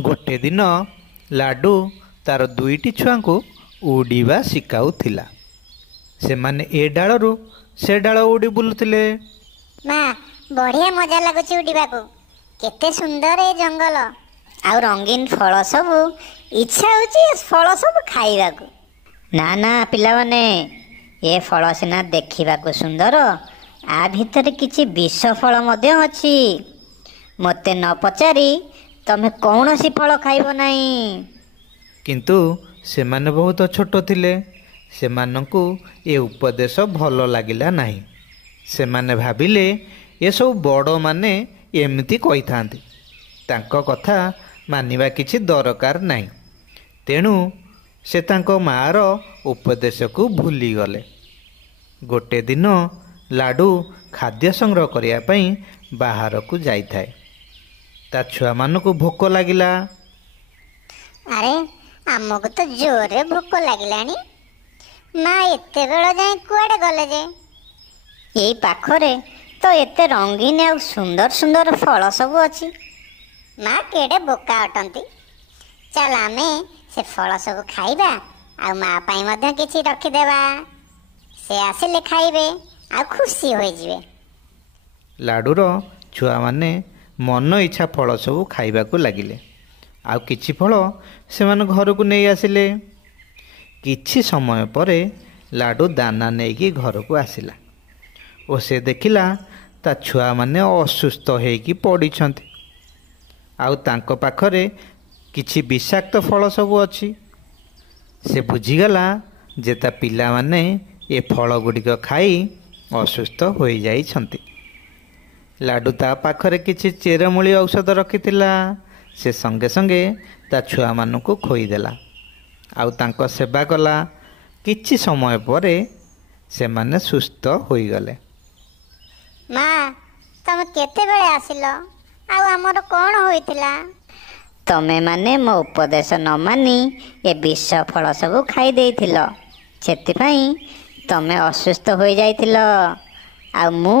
गोटे दिन लाडू तार दुईटी छुआंकू उड़ीबा शिखाउथिला। सेमाने ए डालरू से डाल उड़ी बुलुथिले। माँ बढ़िया मजा लगुच उड़ीबा को। केते सुंदर ए जंगल आउ रंगीन फल सब। इच्छा होची फल सब खाइबा को। ना ना पिला माने ए फल सिना देखिबा को सुंदर, आ भितर किछि विष फल मध्य अछि। मते न पचारी तमे कौनसी फल खाइब नाही। किंतु सेमाने बहुत छोट थिले। सेमानंकु ए उपदेश भल लागिला नाही। सेमाने भाबिले ये सब बड़ माने एमिति कहि थांते, तांको कथा मानिबा किछि दरकार नाही। तेणु से तांको मार उपदेश को भूली गले। गोटे दिन लाडू खाद्य संग्रह करिया पई बाहर को जाई थाए। ता छुआ मानकु भोक लागिला। अरे आमको तो जोरे भोक लागिलानी। माँ एते बेଳ जाए कुआडे गले जे? एई पाखरे तो एते रंगीन और सुंदर सुंदर फल सब अछि। माँ केडे बोका अटंती। चल आमे से फल सब खाइबा आ माँ पाई मध्य किछि रखी देबा। से आसिले खाइबे आ खुशी होई जिवे। लाडूर छुआ माने मन इच्छा फल सब खाइबा को लागिले। आउ किछि फल सेमान घर को नहीं आसिले। किछि समय परे लाडू दाना नेकी घर को आसिला और से देखिला ता छुआ माने असुस्थ हेकी पड़िछंती। आउ तांको पाखरे किछि विषाक्त फल सब अछि। से बुझीगला जे ता पिला माने ए फल गुड़िक खाई असुस्थ हो जाइछंती। लाडू ता पाखरे किछि चेरमूली औषध रखिथिला। से संगे संगे ता छुआ मानकु खोईदेला आउ तांको सेवा कला। किछि समय परे से माने सुस्थ होई गले। माँ तुम केते बेले आसिलो आउ हमर कोन होइतिला? तमे माने मो उपदेश न मानी ए विष फल सब खाई देइथिलो। सेति पई तमे असुस्थ हो जाइथिलो। आ मु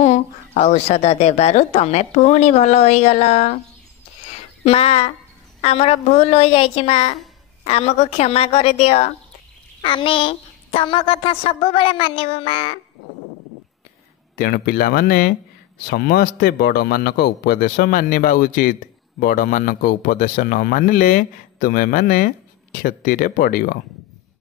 औषध देबारु तमे पुणी भल होई गलो। माँ हमर भूल हो जाइछि। माँ हमको क्षमा कर दियो। आमे तम कथा सब बेले मानिबु माँ। तेणु पिला माने समस्ते बड़ मानक उपदेश मानिबा उचित। बड़ मानक उपदेश न मानिले तुमे माने क्षति रे पड़िबो।